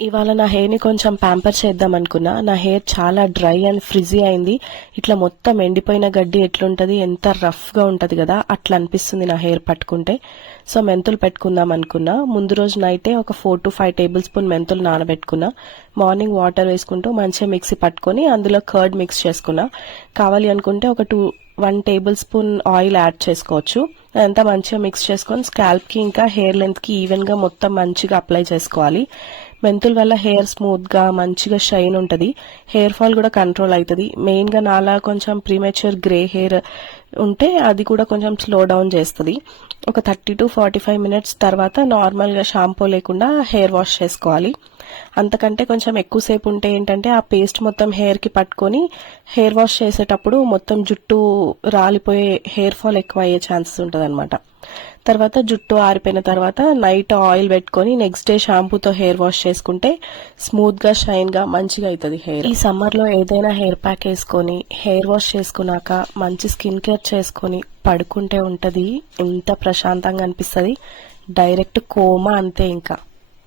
ఇవాళ నా హెయిర్ని కొంచెం ప్యాంపర్ చేద్దాం అనుకున్నా. నా హెయిర్ చాలా డ్రై అండ్ ఫ్రిజీ అయింది. ఇట్లా మొత్తం ఎండిపోయిన గడ్డి ఎట్లుంటది, ఎంత రఫ్గా ఉంటుంది కదా, అట్లా అనిపిస్తుంది నా హెయిర్ పట్టుకుంటే. సో మెంతులు పెట్టుకుందాం అనుకున్నా. ముందు రోజు నైటే ఒక 4 to 5 టేబుల్ స్పూన్ మెంతులు నానబెట్టుకున్నా. మార్నింగ్ వాటర్ వేసుకుంటూ మంచిగా మిక్సీ పట్టుకొని అందులో కర్డ్ మిక్స్ చేసుకున్నా. కావాలి అనుకుంటే ఒక 1 టేబుల్ స్పూన్ ఆయిల్ యాడ్ చేసుకోవచ్చు. అదంతా మంచిగా మిక్స్ చేసుకొని స్కాల్ప్కి ఇంకా హెయిర్ లెంత్కి ఈవెన్గా మొత్తం మంచిగా అప్లై చేసుకోవాలి. మెంతుల వల్ల హెయిర్ స్మూత్గా మంచిగా షైన్ ఉంటుంది. హెయిర్ ఫాల్ కూడా కంట్రోల్ అవుతుంది. మెయిన్గా నాలా కొంచెం ప్రీమెచ్యూర్ గ్రే హెయిర్ ఉంటే అది కూడా కొంచెం స్లో డౌన్ చేస్తుంది. ఒక 30 to 45 మినిట్స్ తర్వాత నార్మల్గా షాంపూ లేకుండా హెయిర్ వాష్ చేసుకోవాలి. అంతకంటే కొంచెం ఎక్కువసేపు ఉంటే ఏంటంటే ఆ పేస్ట్ మొత్తం హెయిర్కి పట్టుకొని హెయిర్ వాష్ చేసేటప్పుడు మొత్తం జుట్టు రాలిపోయే హెయిర్ ఫాల్ ఎక్కువ అయ్యే ఛాన్సెస్ ఉంటుంది అనమాట. తర్వాత జుట్టు ఆరిపోయిన తర్వాత నైట్ ఆయిల్ పెట్టుకొని నెక్స్ట్ డే షాంపూతో హెయిర్ వాష్ చేసుకుంటే స్మూత్ గా షైన్ గా మంచిగా అవుతుంది హెయిర్. ఈ సమ్మర్ లో ఏదైనా హెయిర్ ప్యాక్ వేసుకొని హెయిర్ వాష్ చేసుకున్నాక మంచి స్కిన్ కేర్ చేసుకొని పడుకుంటే ఉంటది ఎంత ప్రశాంతంగా అనిపిస్తుంది. డైరెక్ట్ కోమా అంతే ఇంకా.